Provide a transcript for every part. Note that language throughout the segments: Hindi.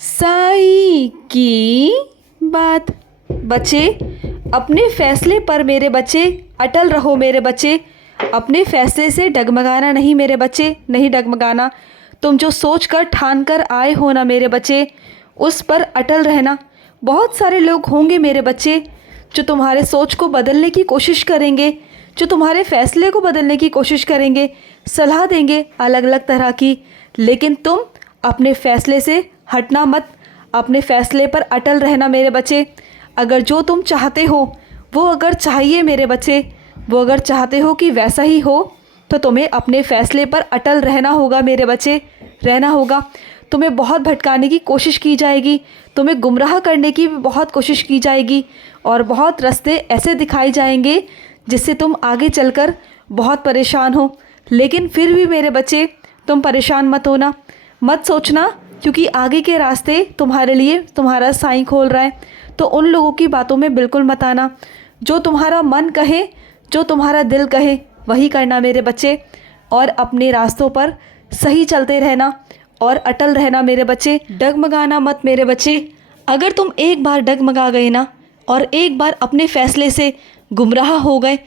साई की बात। बच्चे, अपने फैसले पर मेरे बच्चे अटल रहो मेरे बच्चे। अपने फैसले से डगमगाना नहीं मेरे बच्चे, नहीं डगमगाना। तुम जो सोच कर ठान कर आए हो ना मेरे बच्चे, उस पर अटल रहना। बहुत सारे लोग होंगे मेरे बच्चे जो तुम्हारे सोच को बदलने की कोशिश करेंगे, जो तुम्हारे फैसले को बदलने की कोशिश करेंगे, सलाह देंगे अलग अलग तरह की। लेकिन तुम अपने फैसले से हटना मत, अपने फैसले पर अटल रहना मेरे बच्चे। अगर जो तुम चाहते हो वो अगर चाहिए मेरे बच्चे, वो अगर चाहते हो कि वैसा ही हो, तो तुम्हें अपने फैसले पर अटल रहना होगा मेरे बच्चे, रहना होगा। तुम्हें बहुत भटकाने की कोशिश की जाएगी, तुम्हें गुमराह करने की भी बहुत कोशिश की जाएगी, और बहुत रास्ते ऐसे दिखाए जाएंगे जिससे तुम आगे चलकर बहुत परेशान हो। लेकिन फिर भी मेरे बच्चे तुम परेशान मत होना, मत सोचना, क्योंकि आगे के रास्ते तुम्हारे लिए तुम्हारा साईं खोल रहा है। तो उन लोगों की बातों में बिल्कुल मत आना। जो तुम्हारा मन कहे, जो तुम्हारा दिल कहे, वही करना मेरे बच्चे, और अपने रास्तों पर सही चलते रहना और अटल रहना मेरे बच्चे। डगमगाना मत मेरे बच्चे। अगर तुम एक बार डगमगा गए ना, और एक बार अपने फैसले से गुमराह हो गए,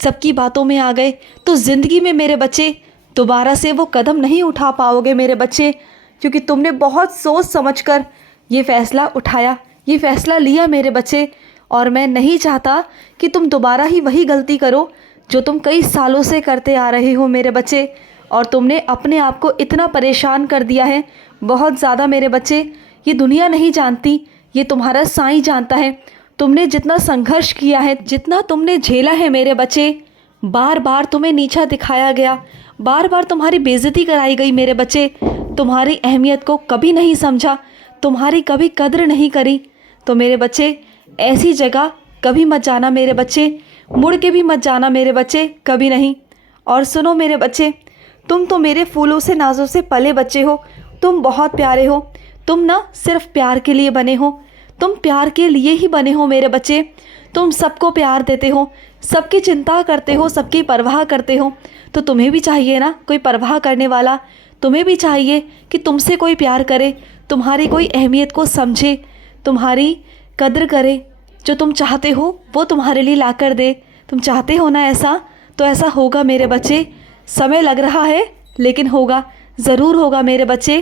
सबकी बातों में आ गए, तो ज़िंदगी में मेरे बच्चे दोबारा से वो कदम नहीं उठा पाओगे मेरे बच्चे। क्योंकि तुमने बहुत सोच समझकर ये फ़ैसला उठाया, ये फ़ैसला लिया मेरे बच्चे। और मैं नहीं चाहता कि तुम दोबारा ही वही गलती करो जो तुम कई सालों से करते आ रहे हो मेरे बच्चे। और तुमने अपने आप को इतना परेशान कर दिया है, बहुत ज़्यादा मेरे बच्चे। ये दुनिया नहीं जानती, ये तुम्हारा साईं जानता है। तुमने जितना संघर्ष किया है, जितना तुमने झेला है मेरे बच्चे, बार बार तुम्हें नीचा दिखाया गया, बार बार तुम्हारी बेइज्जती कराई गई मेरे बच्चे। तुम्हारी अहमियत को कभी नहीं समझा, तुम्हारी कभी कद्र नहीं करी। तो मेरे बच्चे ऐसी जगह कभी मत जाना मेरे बच्चे, मुड़ के भी मत जाना मेरे बच्चे, कभी नहीं। और सुनो मेरे बच्चे, तुम तो मेरे फूलों से नाजों से पले बच्चे हो, तुम बहुत प्यारे हो। तुम ना सिर्फ प्यार के लिए बने हो, तुम प्यार के लिए ही बने हो मेरे बच्चे। तुम सबको प्यार देते हो, सबकी चिंता करते हो, सबकी परवाह करते हो। तो तुम्हें भी चाहिए ना कोई परवाह करने वाला, तुम्हें भी चाहिए कि तुमसे कोई प्यार करे, तुम्हारी कोई अहमियत को समझे, तुम्हारी कद्र करे। जो तुम चाहते हो वो तुम्हारे लिए ला कर दे। तुम चाहते हो ना ऐसा, तो ऐसा होगा मेरे बच्चे। समय लग रहा है लेकिन होगा, ज़रूर होगा मेरे बच्चे।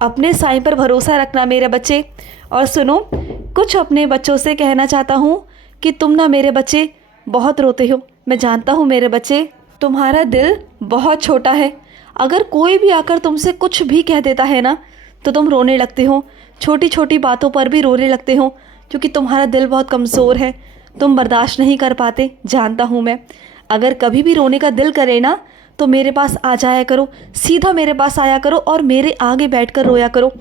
अपने साईं पर भरोसा रखना मेरे बच्चे। और सुनो, कुछ अपने बच्चों से कहना चाहता हूँ कि तुम ना मेरे बच्चे बहुत रोते हो। मैं जानता हूँ मेरे बच्चे, तुम्हारा दिल बहुत छोटा है। अगर कोई भी आकर तुमसे कुछ भी कह देता है ना, तो तुम रोने लगते हो, छोटी छोटी बातों पर भी रोने लगते हो, क्योंकि तुम्हारा दिल बहुत कमज़ोर है, तुम बर्दाश्त नहीं कर पाते, जानता हूँ मैं। अगर कभी भी रोने का दिल करे ना, तो मेरे पास आ जाया करो, सीधा मेरे पास आया करो और मेरे आगे बैठकर रोया करो।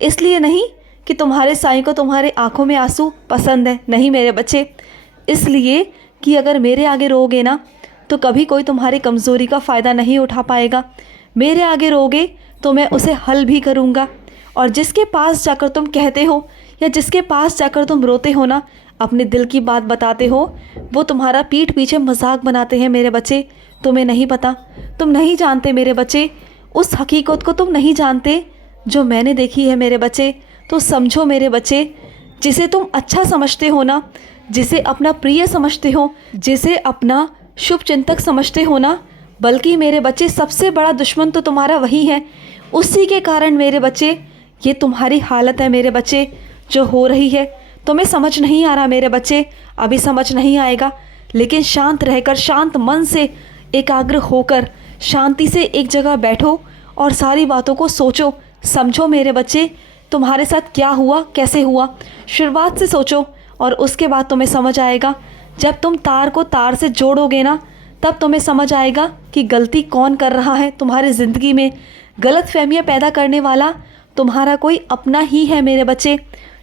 इसलिए नहीं कि तुम्हारे साईं को तुम्हारे आंखों में आंसू पसंद है, नहीं मेरे बच्चे। इसलिए कि अगर मेरे आगे रोगे ना, तो कभी कोई तुम्हारी कमज़ोरी का फ़ायदा नहीं उठा पाएगा। मेरे आगे रोगे तो मैं उसे हल भी करूँगा। और जिसके पास जाकर तुम कहते हो, या जिसके पास जाकर तुम रोते हो ना, अपने दिल की बात बताते हो, वो तुम्हारा पीठ पीछे मजाक बनाते हैं मेरे बच्चे। तुम्हें नहीं पता, तुम नहीं जानते मेरे बच्चे, उस हकीकत को तुम नहीं जानते जो मैंने देखी है मेरे बच्चे। तो समझो मेरे बच्चे, जिसे तुम अच्छा समझते हो ना, जिसे अपना प्रिय समझते हो, जिसे अपना शुभ चिंतक समझते हो ना, बल्कि मेरे बच्चे सबसे बड़ा दुश्मन तो तुम्हारा वही है। उसी के कारण मेरे बच्चे ये तुम्हारी हालत है मेरे बच्चे जो हो रही है। तुम्हें समझ नहीं आ रहा मेरे बच्चे, अभी समझ नहीं आएगा। लेकिन शांत रहकर, शांत मन से, एकाग्र होकर शांति से एक जगह बैठो और सारी बातों को सोचो, समझो मेरे बच्चे तुम्हारे साथ क्या हुआ, कैसे हुआ। शुरुआत से सोचो और उसके बाद तुम्हें समझ आएगा। जब तुम तार को तार से जोड़ोगे ना, तब तुम्हें समझ आएगा कि गलती कौन कर रहा है तुम्हारी ज़िंदगी में। गलतफहमियां पैदा करने वाला तुम्हारा कोई अपना ही है मेरे बच्चे,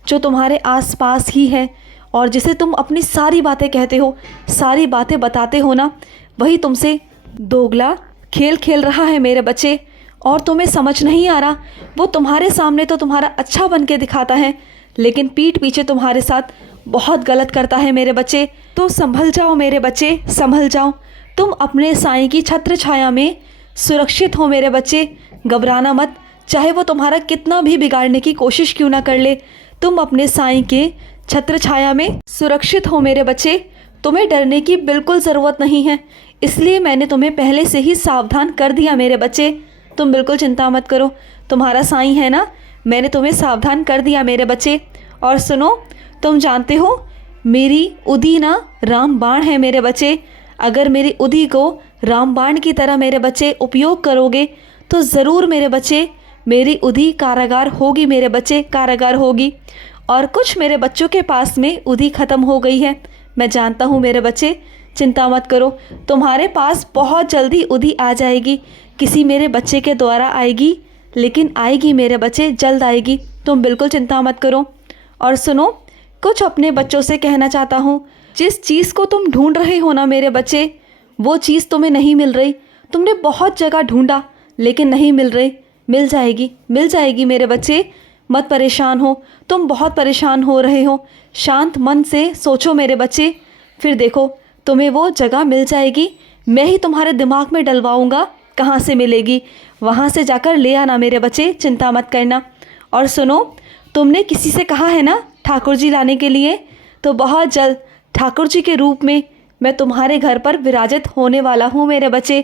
जो तुम्हारे आसपास ही है। और जिसे तुम अपनी सारी बातें कहते हो, सारी बातें बताते हो ना, वही तुमसे दोगला खेल खेल रहा है मेरे बच्चे। और तुम्हें समझ नहीं आ रहा, वो तुम्हारे सामने तो तुम्हारा अच्छा बन के दिखाता है, लेकिन पीठ पीछे तुम्हारे साथ बहुत गलत करता है मेरे बच्चे। तो संभल जाओ मेरे बच्चे, संभल जाओ। तुम अपने साईं की छत्र छाया में सुरक्षित हो मेरे बच्चे, घबराना मत। चाहे वो तुम्हारा कितना भी बिगाड़ने की कोशिश क्यों ना कर ले, तुम अपने साईं के छत्र छाया में सुरक्षित हो मेरे बच्चे। तुम्हें डरने की बिल्कुल ज़रूरत नहीं है, इसलिए मैंने तुम्हें पहले से ही सावधान कर दिया मेरे बच्चे। तुम बिल्कुल चिंता मत करो, तुम्हारा साईं है ना, मैंने तुम्हें सावधान कर दिया मेरे बच्चे। और सुनो, तुम जानते हो मेरी उदी ना रामबाण है मेरे बच्चे। अगर मेरी उदी को रामबाण की तरह मेरे बच्चे उपयोग करोगे तो ज़रूर मेरे बच्चे मेरी उदी कारागार होगी मेरे बच्चे, कारागार होगी। और कुछ मेरे बच्चों के पास में उदी ख़त्म हो गई है, मैं जानता हूँ मेरे बच्चे, चिंता मत करो, तुम्हारे पास बहुत जल्दी उदी आ जाएगी। किसी मेरे बच्चे के द्वारा आएगी, लेकिन आएगी मेरे बच्चे, जल्द आएगी, तुम बिल्कुल चिंता मत करो। और सुनो, कुछ अपने बच्चों से कहना चाहता हूँ, जिस चीज़ को तुम ढूंढ रहे हो ना मेरे बच्चे, वो चीज़ तुम्हें नहीं मिल रही। तुमने बहुत जगह ढूंढा लेकिन नहीं मिल रही, मिल जाएगी, मिल जाएगी मेरे बच्चे, मत परेशान हो। तुम बहुत परेशान हो रहे हो, शांत मन से सोचो मेरे बच्चे, फिर देखो तुम्हें वो जगह मिल जाएगी। मैं ही तुम्हारे दिमाग में डलवाऊंगा कहाँ से मिलेगी, वहाँ से जाकर ले आना मेरे बच्चे, चिंता मत करना। और सुनो, तुमने किसी से कहा है ना ठाकुर जी लाने के लिए, तो बहुत जल्द ठाकुर जी के रूप में मैं तुम्हारे घर पर विराजित होने वाला हूँ मेरे बच्चे।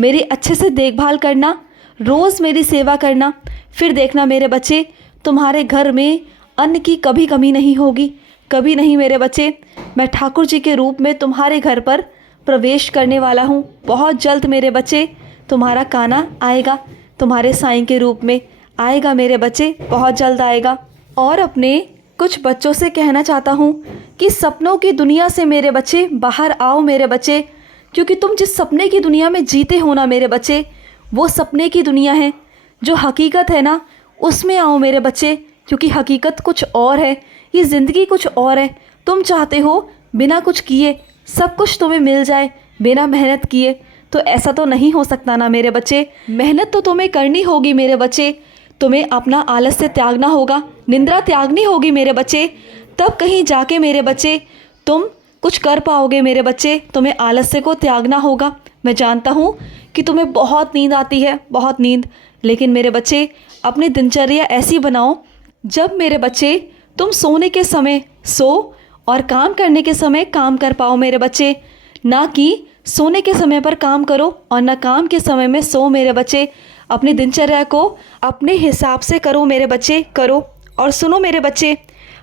मेरी अच्छे से देखभाल करना, रोज़ मेरी सेवा करना, फिर देखना मेरे बच्चे तुम्हारे घर में अन्न की कभी कमी नहीं होगी, कभी नहीं मेरे बच्चे। मैं ठाकुर जी के रूप में तुम्हारे घर पर प्रवेश करने वाला हूँ। बहुत जल्द मेरे बच्चे तुम्हारा काना आएगा, तुम्हारे साईं के रूप में आएगा मेरे बच्चे, बहुत जल्द आएगा। और अपने कुछ बच्चों से कहना चाहता हूँ कि सपनों की दुनिया से मेरे बच्चे बाहर आओ मेरे बच्चे, क्योंकि तुम जिस सपने की दुनिया में जीते हो ना मेरे बच्चे, वो सपने की दुनिया है। जो हकीकत है ना, उसमें आओ मेरे बच्चे, क्योंकि हकीकत कुछ और है, ये ज़िंदगी कुछ और है। तुम चाहते हो बिना कुछ किए सब कुछ तुम्हें मिल जाए, बिना मेहनत किए, तो ऐसा तो नहीं हो सकता ना मेरे बच्चे। मेहनत तो तुम्हें करनी होगी मेरे बच्चे, तुम्हें अपना आलस्य त्यागना होगा, निंद्रा त्यागनी होगी मेरे बच्चे, तब कहीं जाके मेरे बच्चे तुम कुछ कर पाओगे मेरे बच्चे। तुम्हें आलस्य को त्यागना होगा। मैं जानता हूँ कि तुम्हें बहुत नींद आती है, बहुत नींद, लेकिन मेरे बच्चे अपनी दिनचर्या ऐसी बनाओ जब मेरे बच्चे तुम सोने के समय सो और काम करने के समय काम कर पाओ मेरे बच्चे, ना कि सोने के समय पर काम करो और ना काम के समय में सो मेरे बच्चे। अपनी दिनचर्या को अपने हिसाब से करो मेरे बच्चे, करो। और सुनो मेरे बच्चे,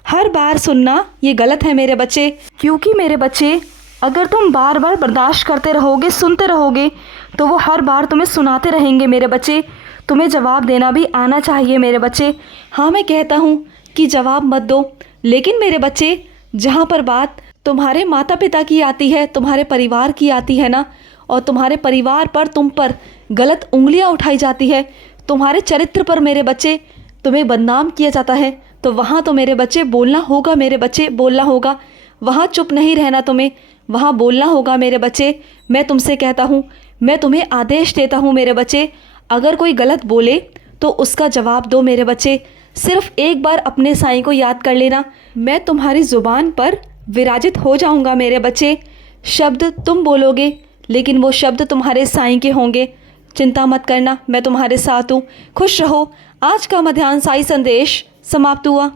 हर बार सुनना ये गलत है मेरे बच्चे, क्योंकि मेरे बच्चे अगर तुम बार बार बर्दाश्त करते रहोगे, सुनते रहोगे, तो वो हर बार तुम्हें सुनाते रहेंगे मेरे बच्चे। तुम्हें जवाब देना भी आना चाहिए मेरे बच्चे। हाँ, मैं कहता हूँ कि जवाब मत दो, लेकिन मेरे बच्चे जहाँ पर बात तुम्हारे माता पिता की आती है, तुम्हारे परिवार की आती है ना, और तुम्हारे परिवार पर तुम पर गलत उंगलियां उठाई जाती है, तुम्हारे चरित्र पर मेरे बच्चे तुम्हें बदनाम किया जाता है, तो वहाँ तो मेरे बच्चे बोलना होगा मेरे बच्चे, बोलना होगा। वहाँ चुप नहीं रहना तुम्हें, वहाँ बोलना होगा मेरे बच्चे। मैं तुमसे कहता हूँ, मैं तुम्हें आदेश देता हूँ मेरे बच्चे, अगर कोई गलत बोले तो उसका जवाब दो मेरे बच्चे। सिर्फ एक बार अपने साईं को याद कर लेना, मैं तुम्हारी ज़ुबान पर विराजित हो जाऊंगा मेरे बच्चे। शब्द तुम बोलोगे, लेकिन वो शब्द तुम्हारे साईं के होंगे। चिंता मत करना, मैं तुम्हारे साथ हूँ। खुश रहो। आज का मध्याह्न साई संदेश समाप्त हुआ।